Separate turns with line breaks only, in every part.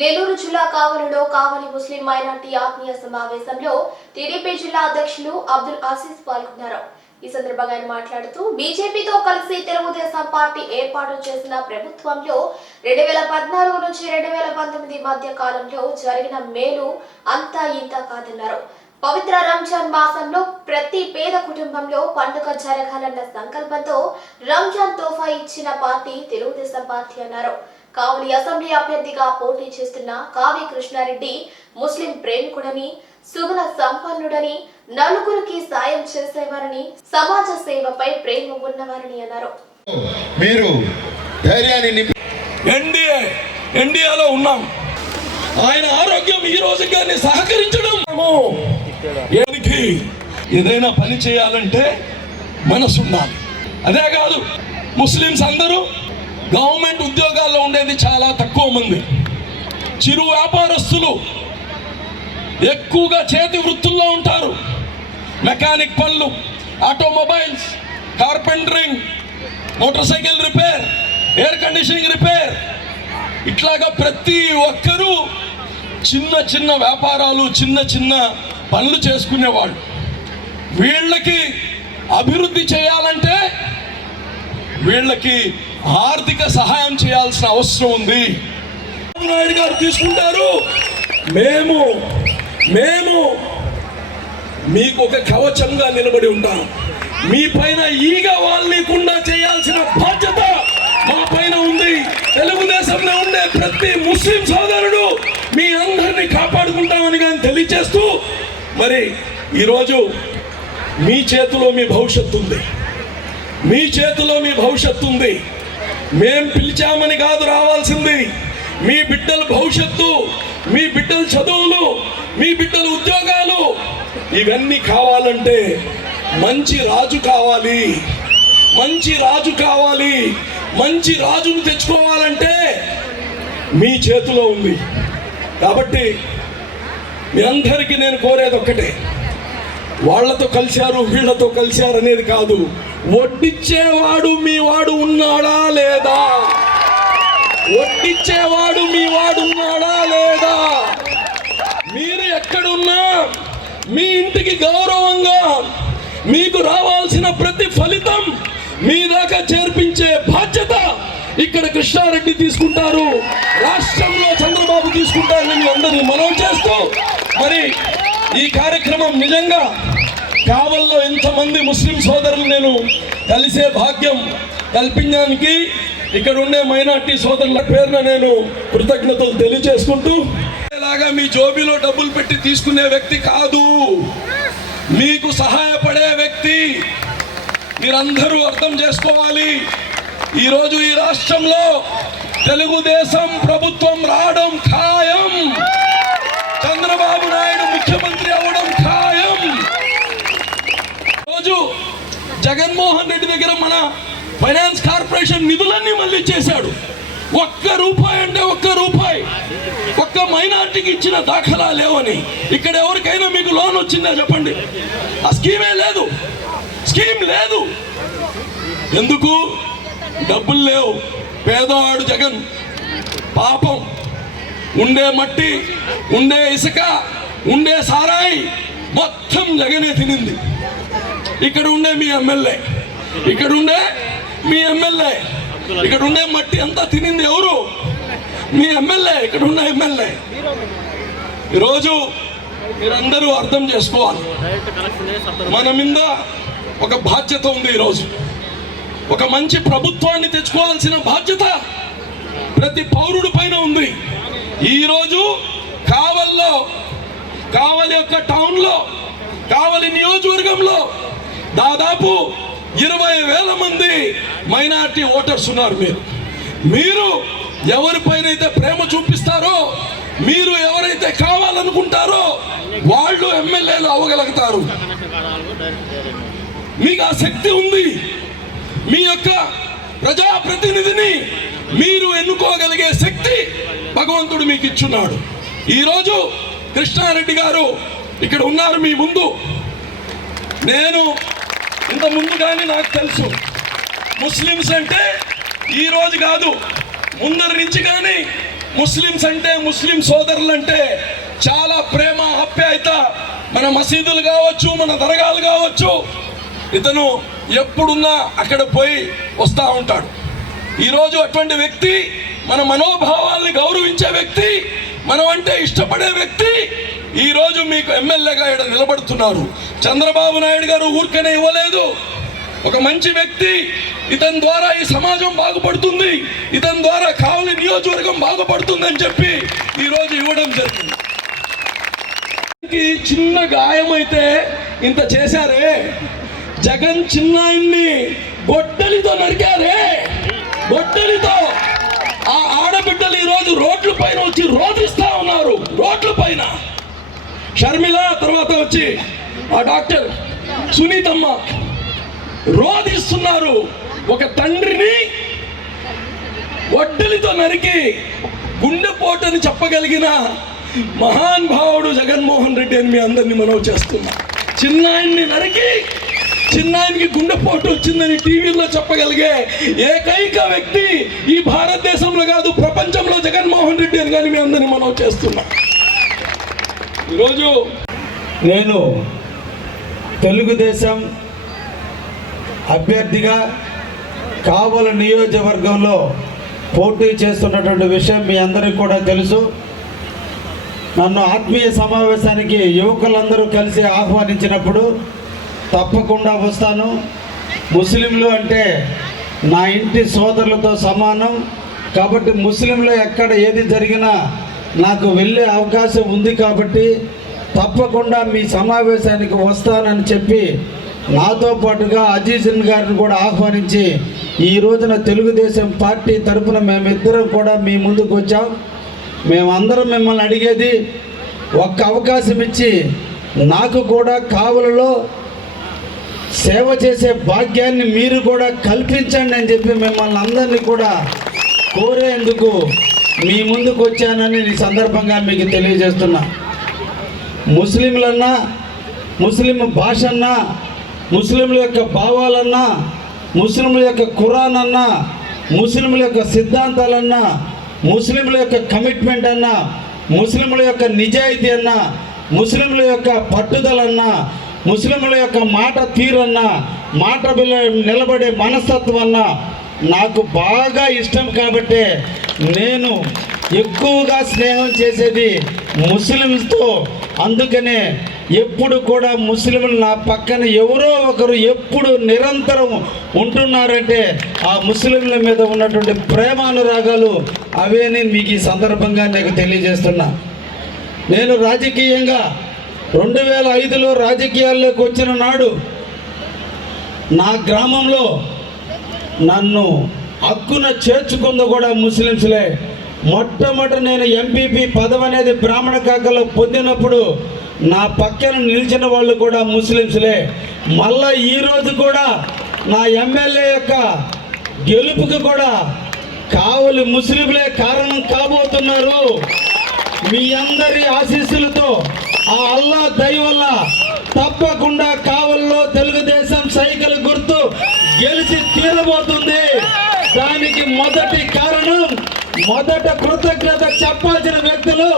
నెల్లూరు జిల్లా కావలిలో కావలి ముస్లిం మైనార్టీ ఆత్మీయ సమావేశంలో టీడీపీ జిల్లా అధ్యక్షులు అబ్దుల్ ఆసీస్ పాల్గొన్నారు. ఈ సందర్భంగా ఆయన మాట్లాడుతూ బీజేపీతో కలిసి తెలుగుదేశం పార్టీ ఏర్పాటు చేసిన ప్రభుత్వంలో రెండు వేల పద్నాలుగు నుంచి రెండు వేల పంతొమ్మిది మధ్య కాలంలో జరిగిన మేలు అంతా ఇంత కాదన్నారు. పవిత్ర రంజాన్ మాసంలో ప్రతి పేద కుటుంబంలో పండుగ జరగాలన్న సంకల్పంతో రంజాన్ తోఫా ఇచ్చిన పార్టీ తెలుగుదేశం పార్టీ అన్నారు. కావలి అసెంబ్లీ అభ్యర్థిగా పోటీ చేస్తున్న కావి కృష్ణారెడ్డి ముస్లిం ప్రేమికుడని సుగుణ సంపన్నుడని నలుగురికి సాయం చేసేవారని సమాజ సేవపై ప్రేమ ఉన్నవారని అన్నారు.
మీరు ధైర్యాన్ని
ఎన్డీఏ ఎన్డీఏలో ఉన్నాం. ఆయన ఆరోగ్యం ఈ రోజు కానీ సహకరించడం ఏనికి ఏదైనా పని చేయాలంటే మనసు ఉండాలి అదే కాదు ముస్లిమ్స్ అందరూ గవర్నమెంట్ ఉద్యోగాల్లో ఉండేది చాలా తక్కువ మంది. చిరు వ్యాపారస్తులు ఎక్కువగా చేతి వృత్తుల్లో ఉంటారు. మెకానిక్ పనులు automobiles carpentering motor cycle repair air conditioning repair. ఇట్లాగా ప్రతి ఒక్కరూ చిన్న చిన్న వ్యాపారాలు చిన్న చిన్న పనులు చేసుకునేవాళ్ళు. వీళ్ళకి అభివృద్ధి చేయాలంటే వీళ్ళకి ఆర్థిక సహాయం చేయాల్సిన అవసరం ఉంది. నాయుడు గారు తీసుకుంటారు. మేము మేము మీకు ఒక కవచంగా నిలబడి ఉంటాం. మీ పైన ఈగ వాళ్ళకుండా చేయాల్సిన బాధ్యత మా పైన ఉంది. తెలుగుదేశంలో ఉండే ప్రతి ముస్లిం సోదరుడు మీ అందరినీ కాపాడుకుంటామని కానీ తెలియజేస్తూ మరి ఈరోజు మీ చేతిలో మీ భవిష్యత్తు ఉంది. మీ చేతిలో మీ భవిష్యత్తు ఉంది. మేం పిలిచామని కాదు రావాల్సింది. మీ బిడ్డల భవిష్యత్తు మీ బిడ్డల చదువులు మీ బిడ్డల ఉద్యోగాలు ఇవన్నీ కావాలంటే మంచి రాజు కావాలి. మంచి రాజు కావాలి. మంచి రాజును తెచ్చుకోవాలంటే మీ చేతిలో ఉంది. కాబట్టి మీ అందరికీ నేను కోరేది ఒక్కటే. వాళ్ళతో కలిశారు వీళ్ళతో కలిశారు అనేది కాదు. వడ్డిచ్చేవాడు మీ వాడు ఉన్నాడా లేదా? వడ్డిచ్చేవాడు మీ వాడు ఉన్నాడా లేదా? మీరు ఎక్కడున్నా మీ ఇంటికి గౌరవంగా మీకు రావాల్సిన ప్రతి ఫలితం మీ దాకా చేర్పించే బాధ్యత ఇక్కడ కృష్ణారెడ్డి తీసుకుంటారు. రాష్ట్రంలో చంద్రబాబు తీసుకుంటారని మీ అందరినీ మనం చేస్తూ మరి ఈ కార్యక్రమం నిజంగా కావల్లో ఎంతమంది ముస్లిం సోదరులు నేను కలిసే భాగ్యం కల్పించడానికి ఇక్కడ ఉండే మైనార్టీ సోదరుల పేరున నేను కృతజ్ఞతలు తెలియజేసుకుంటూ ఇలాగా మీ జోబీలో డబ్బులు పెట్టి తీసుకునే వ్యక్తి కాదు. మీకు సహాయపడే వ్యక్తి మీరందరూ అర్థం చేసుకోవాలి. ఈరోజు ఈ రాష్ట్రంలో తెలుగుదేశం ప్రభుత్వం రావడం ఖాయం. చంద్రబాబు నాయుడు ముఖ్యమంత్రి అవడం ఖాయం. రోజు జగన్మోహన్ రెడ్డి దగ్గర మన ఫైనాన్స్ కార్పొరేషన్ నిధులన్నీ మళ్ళీ చేశాడు. ఒక్క రూపాయి అంటే ఒక్క రూపాయి. ఒక్క మైనార్టీకి ఇచ్చిన దాఖలా లేవని. ఇక్కడ ఎవరికైనా మీకు లోన్ వచ్చిందా చెప్పండి. ఆ స్కీమే లేదు. స్కీమ్ లేదు. ఎందుకు? డబ్బులు లేవు. పేదవాడు జగన్. పాపం. ఉండే మట్టి ఉండే ఇసుక ఉండే సారాయి మొత్తం జగనే తినింది. ఇక్కడ ఉండే మీ ఎమ్మెల్యే ఇక్కడ ఉండే మీ ఎమ్మెల్యే ఇక్కడ ఉండే మట్టి అంతా తినింది ఎవరు? మీ ఎమ్మెల్యే ఇక్కడ ఉన్న ఎమ్మెల్యే. ఈరోజు మీరందరూ అర్థం చేసుకోవాలి. మన మీద ఒక బాధ్యత ఉంది ఈరోజు. ఒక మంచి ప్రభుత్వాన్ని తెచ్చుకోవాల్సిన బాధ్యత ప్రతి పౌరుడి పైన ఉంది. ఈరోజు కావల్లో కావలి యొక్క టౌన్లో కావలి నియోజకవర్గంలో దాదాపు ఇరవై వేల మంది మైనార్టీ ఓటర్స్ ఉన్నారు మీరు. మీరు ఎవరిపైన అయితే ప్రేమ చూపిస్తారో మీరు ఎవరైతే కావాలనుకుంటారో వాళ్ళు ఎమ్మెల్యేలు అవ్వగలుగుతారు. మీకు ఆ శక్తి ఉంది. మీ యొక్క ప్రజాప్రతినిధిని మీరు ఎన్నుకోగలిగే శక్తి భగవంతుడు మీకు ఇచ్చున్నాడు. ఈరోజు కృష్ణారెడ్డి గారు ఇక్కడ ఉన్నారు మీ ముందు. నేను ఇంత ముందు కానీ నాకు తెలుసు. ముస్లిమ్స్ అంటే ఈరోజు కాదు ముందరి నుంచి కానీ ముస్లిమ్స్ అంటే ముస్లిం సోదరులు అంటే చాలా ప్రేమ ఆప్యాయత. మన మసీదులు కావచ్చు మన దరగాలు కావచ్చు ఇతను ఎప్పుడున్నా అక్కడ పోయి వస్తూ ఉంటాడు. ఈరోజు అటువంటి వ్యక్తి మన మనోభావాల్ని గౌరవించే వ్యక్తి మనం అంటే ఇష్టపడే వ్యక్తి ఈ రోజు మీకు ఎమ్మెల్యేగా ఇక్కడ నిలబడుతున్నారు. చంద్రబాబు నాయుడు గారు ఊరికనే ఇవ్వలేదు. ఒక మంచి వ్యక్తి ఇతని ద్వారా ఈ సమాజం బాగుపడుతుంది ఇతని ద్వారా కావలి నియోజకవర్గం బాగుపడుతుంది అని చెప్పి ఈ రోజు ఇవ్వడం జరిగింది. ఈ చిన్న గాయమైతే ఇంత చేశారే? జగన్ చిన్నాయన్ని గొడ్డలితో నరికారే? గొడ్డలితో ఆడబిడ్డలు ఈ రోజు రోడ్ల పైన వచ్చి రోధిస్తా ఉన్నారు. రోడ్ల పైన. షర్మిల తర్వాత వచ్చి ఆ డాక్టర్ సునీతమ్మ రోధిస్తున్నారు. ఒక తండ్రిని వడ్డలితో నరికి గుండెపోటని చెప్పగలిగిన మహాన్ భావుడు జగన్మోహన్ రెడ్డి అని మీ అందరినీ మనవి చేస్తున్నా. చిన్నాయన్ని నరికి చిన్నాయనికి గుండెపోటు వచ్చిందని టీవీలో చెప్పగలిగే ఏకైక వ్యక్తి ఈ భారతదేశంలో కాదు ప్రపంచంలో జగన్మోహన్ రెడ్డి అని కానీ మేమందరినీ మనం చేస్తున్నాం. ఈరోజు
నేను తెలుగుదేశం అభ్యర్థిగా కావల నియోజకవర్గంలో పోటీ చేస్తున్నటువంటి విషయం మీ అందరికీ కూడా తెలుసు. నన్ను ఆత్మీయ సమావేశానికి యువకులందరూ కలిసి ఆహ్వానించినప్పుడు తప్పకుండా వస్తాను. ముస్లింలు అంటే నా ఇంటి సోదరులతో సమానం. కాబట్టి ముస్లింలు ఎక్కడ ఏది జరిగినా నాకు వెళ్ళే అవకాశం ఉంది కాబట్టి తప్పకుండా మీ సమావేశానికి వస్తానని చెప్పి నాతో పాటుగా అజీజన్ గారిని కూడా ఆహ్వానించి ఈ రోజున తెలుగుదేశం పార్టీ తరపున మేమిద్దరం కూడా మీ ముందుకు వచ్చాం. మేమందరం మిమ్మల్ని అడిగేది ఒక్క అవకాశం ఇచ్చి నాకు కూడా కావలలో సేవ చేసే భాగ్యాన్ని మీరు కూడా కల్పించండి అని చెప్పి మిమ్మల్ని అందరినీ కూడా కోరేందుకు మీ ముందుకు వచ్చానని ఈ సందర్భంగా మీకు తెలియజేస్తున్నా. ముస్లింలన్నా ముస్లిం భాష అన్నా ముస్లింల యొక్క భావాలన్నా ముస్లింల యొక్క ఖురాన్ అన్నా ముస్లింల యొక్క సిద్ధాంతాలన్నా ముస్లింల యొక్క కమిట్మెంట్ అన్నా ముస్లింల యొక్క నిజాయితీ అన్నా ముస్లింల యొక్క పట్టుదలన్నా ముస్లింల యొక్క మాట తీరన్నా మాట నిలబడే మనస్తత్వం అన్నా నాకు బాగా ఇష్టం కాబట్టి నేను ఎక్కువగా స్నేహం చేసేది ముస్లిమ్స్తో అందుకనే ఎప్పుడు కూడా ముస్లింలు నా పక్కన ఎవరో ఒకరు ఎప్పుడు నిరంతరం ఉంటున్నారంటే ఆ ముస్లింల మీద ఉన్నటువంటి ప్రేమానురాగాలు అవే నేను మీకు ఈ సందర్భంగా నాకు తెలియజేస్తున్నా. నేను రాజకీయంగా రెండు వేల ఐదులో రాజకీయాల్లోకి వచ్చిన నాడు నా గ్రామంలో నన్ను హక్కున చేర్చుకుంది కూడా ముస్లిమ్స్లే మొట్టమొదటి నేను ఎంపీపీ పదవి అనేది బ్రాహ్మణ కాకలో పొందినప్పుడు నా పక్కన నిలిచిన వాళ్ళు కూడా ముస్లిమ్స్లే మళ్ళా ఈ రోజు కూడా నా ఎమ్మెల్యే యొక్క గెలుపుకి కూడా కావలి ముస్లింలే కారణం కాబోతున్నారు. మీ అందరి ఆశీస్సులతో ఆ అల్లా దయ వల్ల తప్పకుండా కావల్లో తెలుగుదేశం సైకిల్ గుర్తు గెలిచి తీరబోతుంది. దానికి మొదటి కారణం మొదట కృతజ్ఞత చెప్పాల్సిన వ్యక్తులు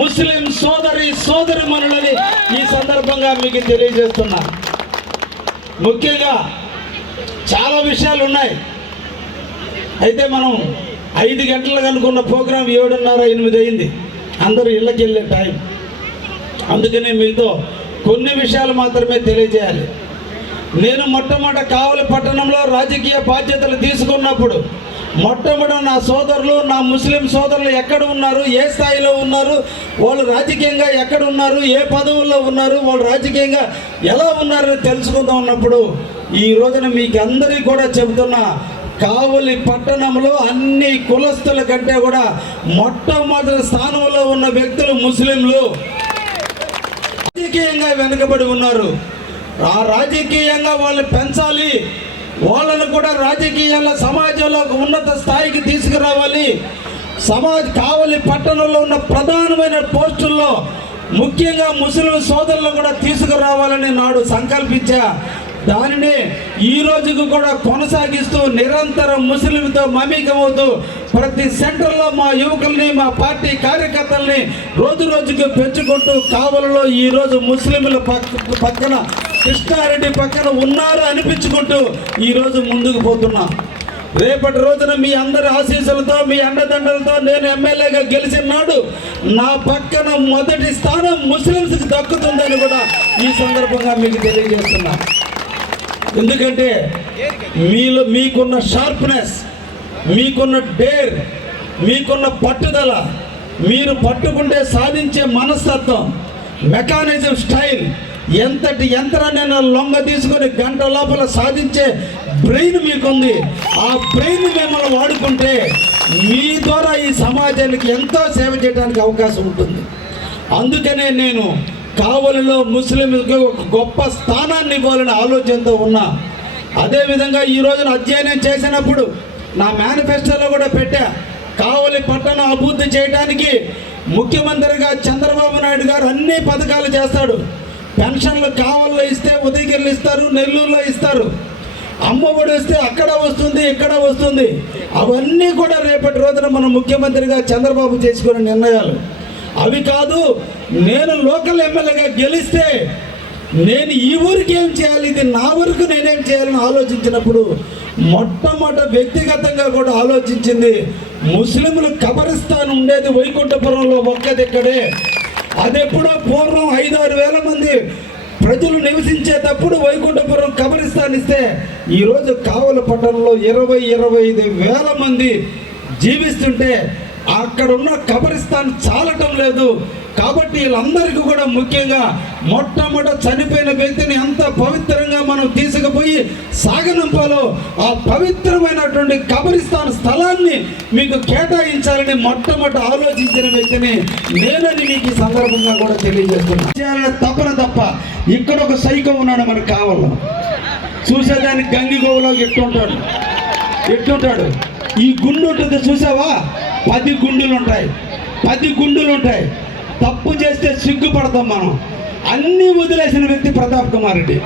ముస్లిం సోదరి సోదరి మనులని ఈ సందర్భంగా మీకు తెలియజేస్తున్నా. ముఖ్యంగా చాలా విషయాలు ఉన్నాయి. అయితే మనం ఐదు గంటలకు అనుకున్న ప్రోగ్రాం ఏడున్నర ఎనిమిది అయింది. అందరూ ఇళ్ళకి వెళ్ళే టైం అందుకనే మీతో కొన్ని విషయాలు మాత్రమే తెలియజేయాలి. నేను మొట్టమొదట కావలి పట్టణంలో రాజకీయ బాధ్యతలు తీసుకున్నప్పుడు మొట్టమొదట నా సోదరులు నా ముస్లిం సోదరులు ఎక్కడ ఉన్నారు ఏ స్థాయిలో ఉన్నారు వాళ్ళు రాజకీయంగా ఎక్కడ ఉన్నారు ఏ పదవుల్లో ఉన్నారు వాళ్ళు రాజకీయంగా ఎలా ఉన్నారని తెలుసుకుందాం ఉన్నప్పుడు ఈ రోజున మీకు అందరికీ కూడా చెబుతున్నా కావలి పట్టణంలో అన్ని కులస్తుల కంటే కూడా మొట్టమొదటి స్థానంలో ఉన్న వ్యక్తులు ముస్లింలు. రాజకీయంగా వెనుకబడి ఉన్నారు. ఆ రాజకీయంగా వాళ్ళు పెంచాలి. వాళ్ళను కూడా రాజకీయంలో సమాజంలో ఉన్నత స్థాయికి తీసుకురావాలి. సమాజ్ కావలి పట్టణంలో ఉన్న ప్రధానమైన పోస్టుల్లో ముఖ్యంగా ముస్లిం సోదరులను కూడా తీసుకురావాలని నాడు సంకల్పించా. దానిని ఈ రోజుకు కూడా కొనసాగిస్తూ నిరంతరం ముస్లింతో మమేకమవుతూ ప్రతి సెంటర్లో మా యువకుల్ని మా పార్టీ కార్యకర్తల్ని రోజు రోజుకు పెంచుకుంటూ కావలలో ఈ రోజు ముస్లింల పక్కన కృష్ణారెడ్డి పక్కన ఉన్నారు అనిపించుకుంటూ ఈ రోజు ముందుకు పోతున్నాం. రేపటి రోజున మీ అందరి ఆశీస్సులతో మీ అండదండలతో నేను ఎమ్మెల్యేగా గెలిచిన నాడు నా పక్కన మొదటి స్థానం ముస్లింస్కి దక్కుతుందని కూడా ఈ సందర్భంగా మీకు తెలియజేస్తున్నాను ఎందుకంటే మీలో మీకున్న షార్ప్నెస్ మీకున్న డేర్ మీకున్న పట్టుదల మీరు పట్టుకుంటే సాధించే మనస్తత్వం మెకానిజం స్టైల్ ఎంతటి యంత్రాన్ని లొంగ తీసుకొని గంట లోపల సాధించే బ్రెయిన్ మీకుంది. ఆ బ్రెయిన్ మిమ్మల్ని వాడుకుంటే మీ ద్వారా ఈ సమాజానికి ఎంతో సేవ చేయడానికి అవకాశం ఉంటుంది. అందుకనే నేను కావలిలో ముస్లింలకు ఒక గొప్ప స్థానాన్ని ఇవ్వాలనే ఆలోచనతో ఉన్నా. అదేవిధంగా ఈ రోజున అధ్యయనం చేసినప్పుడు నా మేనిఫెస్టోలో కూడా పెట్టా. కావలి పట్టణం అభివృద్ధి చేయడానికి ముఖ్యమంత్రిగా చంద్రబాబు నాయుడు గారు అన్ని పథకాలు చేస్తాడు. పెన్షన్లు కావల్లో ఇస్తే ఉదయగిరిలో ఇస్తారు నెల్లూరులో ఇస్తారు. అమ్మఒడి వస్తే అక్కడ వస్తుంది ఇక్కడ వస్తుంది. అవన్నీ కూడా రేపటి రోజున మన ముఖ్యమంత్రిగా చంద్రబాబు చేసుకునే నిర్ణయాలు. అవి కాదు నేను లోకల్ ఎమ్మెల్యేగా గెలిస్తే నేను ఈ ఊరికి ఏం చేయాలి ఇది నా ఊరికి నేనేం చేయాలని ఆలోచించినప్పుడు మొట్టమొదట వ్యక్తిగతంగా కూడా ఆలోచించింది ముస్లింలు కబరిస్తాన్ ఉండేది వైకుంఠపురంలో ఒక్కదిక్కడే అది ఎప్పుడో పూర్వం ఐదారు వేల మంది ప్రజలు నివసించేటప్పుడు వైకుంఠపురం కబరిస్తాన్ ఇస్తే ఈరోజు కావల పట్టణంలో ఇరవై ఇరవై ఐదు వేల మంది జీవిస్తుంటే అక్కడ ఉన్న కబరిస్తాన్ చాలటం లేదు. కాబట్టి వీళ్ళందరికీ కూడా ముఖ్యంగా మొట్టమొదట చనిపోయిన వ్యక్తిని ఎంత పవిత్రంగా మనం తీసుకుపోయి సాగనంపాలో ఆ పవిత్రమైనటువంటి కబరిస్తాన్ స్థలాన్ని మీకు కేటాయించాలని మొట్టమొదట ఆలోచించిన వ్యక్తిని నేనని మీకు ఈ సందర్భంగా కూడా తెలియజేస్తున్నాను చేయాలనే తపన తప్ప ఇక్కడ ఒక సైకం ఉన్నాడు మనకు కావాలి? చూసేదానికి గంగిగోవులో ఎట్టుంటాడు? ఎట్టుంటాడు? ఈ గుండు ఉంటుంది చూసావా? పది గుండులు ఉంటాయి పది గుండులు ఉంటాయి తప్పు చేస్తే సిగ్గుపడతాం మనం. అన్నీ వదిలేసిన వ్యక్తి ప్రతాప్ కుమార్ రెడ్డి.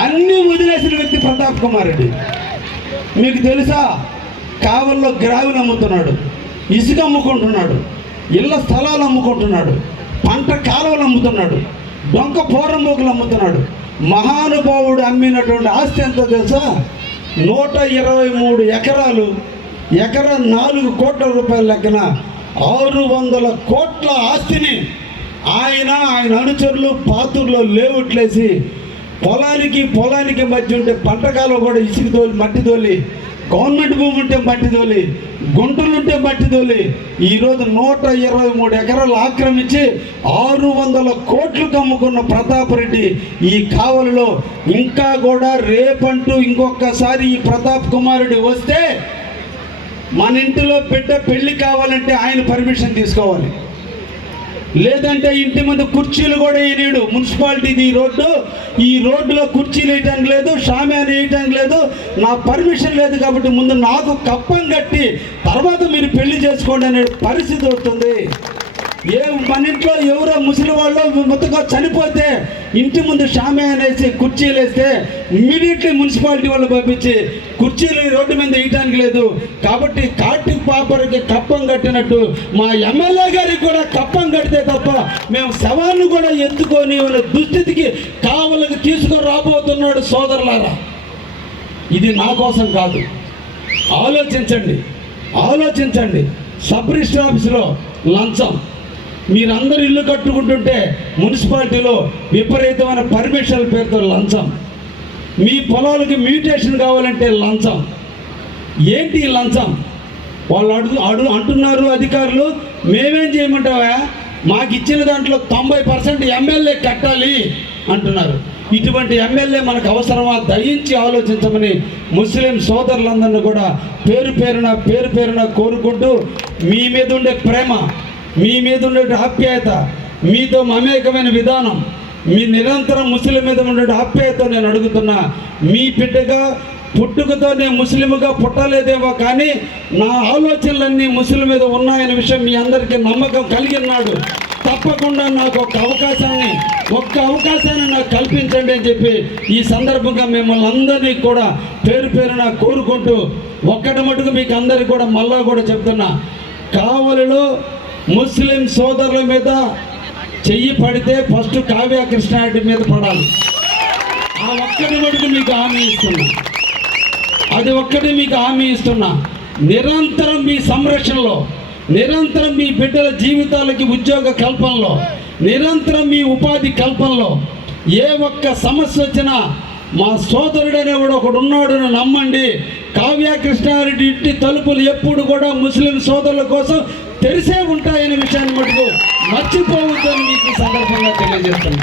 అన్నీ వదిలేసిన వ్యక్తి ప్రతాప్ కుమార్ రెడ్డి. మీకు తెలుసా? కావల్లో గ్రావిలు అమ్ముతున్నాడు. ఇసుక అమ్ముకుంటున్నాడు. ఇళ్ళ స్థలాలు అమ్ముకుంటున్నాడు. పంట కాలువలు అమ్ముతున్నాడు. డొంక పోరంబోకులు అమ్ముతున్నాడు. మహానుభావుడు అమ్మినటువంటి ఆస్తి ఎంతో తెలుసా? నూట ఇరవై మూడు ఎకరాలు ఎకరా నాలుగు కోట్ల రూపాయల లెక్కన ఆరు వందల కోట్ల ఆస్తిని ఆయన ఆయన అనుచరులు పాత్రలో లేవుట్లేసి పొలానికి పొలానికి మధ్య ఉంటే పంటకాలం కూడా ఇసుక తోలి మట్టి తోలి గవర్నమెంట్ భూమి ఉంటే మట్టి తోలి గుంటలుంటే మట్టి తోలి ఈరోజు నూట ఇరవై మూడు ఎకరాలు ఆక్రమించి ఆరు వందల కోట్లు అమ్ముకున్న ప్రతాప్ రెడ్డి ఈ కావలిలో. ఇంకా కూడా రేపంటూ ఇంకొకసారి ఈ ప్రతాప్ కుమారుడి వస్తే మన ఇంటిలో బిడ్డ పెళ్ళి కావాలంటే ఆయన పర్మిషన్ తీసుకోవాలి. లేదంటే ఇంటి ముందు కుర్చీలు కూడా వేయనీడు మున్సిపాలిటీది ఈ రోడ్డు. ఈ రోడ్డులో కుర్చీలు వేయటానికి లేదు షామ్యాన్ వేయటానికి లేదు. నా పర్మిషన్ లేదు కాబట్టి ముందు నాకు కప్పం కట్టి తర్వాత మీరు పెళ్ళి చేసుకోండి అనే పరిస్థితి వస్తుంది. ఏ మన ఇంట్లో ఎవరో ముసలి వాళ్ళు మొత్తంగా చనిపోతే ఇంటి ముందు షామే అనేసి కుర్చీలు వేస్తే ఇమ్మీడియట్లీ మున్సిపాలిటీ వాళ్ళు పంపించి కుర్చీలు ఈ రోడ్డు మీద వేయటానికి లేదు. కాబట్టి కాటి పాపరికి కప్పం కట్టినట్టు మా ఎమ్మెల్యే గారికి కూడా కప్పం కడితే తప్ప మేము శవాన్ని కూడా ఎత్తుకొని వాళ్ళ దుస్థితికి కావలకు తీసుకొని రాబోతున్నాడు సోదరులారా. ఇది నా కోసం కాదు. ఆలోచించండి. ఆలోచించండి. సబ్ రిజిస్టర్ ఆఫీసులో లంచం. మీరందరూ ఇల్లు కట్టుకుంటుంటే మున్సిపాలిటీలో విపరీతమైన పర్మిషన్ల పేరుతో లంచం. మీ పొలాలకి మ్యూటేషన్ కావాలంటే లంచం. ఏంటి లంచం? వాళ్ళు అడుగు అడు అంటున్నారు అధికారులు మేమేం చేయమంటావా? మాకు ఇచ్చిన దాంట్లో తొంభై పర్సెంట్ ఎమ్మెల్యే కట్టాలి అంటున్నారు. ఇటువంటి ఎమ్మెల్యే మనకు అవసరమా? దయించి ఆలోచించమని ముస్లిం సోదరులందరినీ కూడా పేరు పేరున పేరు పేరున కోరుకుంటూ మీ మీద ఉండే ప్రేమ మీ మీద ఉండే ఆప్యాయత మీతో మమేకమైన విధానం మీ నిరంతరం ముస్లిం మీద ఉండే ఆప్యాయత నేను అడుగుతున్నా. మీ బిడ్డగా పుట్టుకతో నేను ముస్లింగా పుట్టలేదేమో కానీ నా ఆలోచనలన్నీ ముస్లిం మీద ఉన్నాయనే విషయం మీ అందరికీ నమ్మకం కలిగి ఉన్నాడు. తప్పకుండా నాకు ఒక అవకాశాన్ని ఒక్క అవకాశాన్ని నాకు కల్పించండి అని చెప్పి ఈ సందర్భంగా మిమ్మల్ని అందరినీ కూడా పేరు పేరున కోరుకుంటూ ఒక్కటి మటుకు మీకు అందరికీ కూడా మళ్ళా కూడా చెప్తున్నా. కావలిలో ముస్లిం సోదరుల మీద చెయ్యి పడితే ఫస్ట్ కావ్య కృష్ణారెడ్డి మీద పడాలి. ఆ ఒక్కటి మటుకు మీకు హామీ ఇస్తున్నా. అది ఒక్కటి మీకు హామీ ఇస్తున్నా. నిరంతరం మీ సంరక్షణలో నిరంతరం మీ బిడ్డల జీవితాలకి ఉద్యోగ కల్పనలో నిరంతరం మీ ఉపాధి కల్పనలో ఏ ఒక్క సమస్య వచ్చినా మా సోదరుడనే కూడా ఒకడు ఉన్నాడని నమ్మండి. కావ్య కృష్ణారెడ్డి ఇంటి తలుపులు ఎప్పుడు కూడా ముస్లిం సోదరుల కోసం తెరిసే ఉంటాయనే విషయాన్ని మటుకు మర్చిపోవద్దని మీకు సందర్భంగా తెలియజేస్తున్నాను.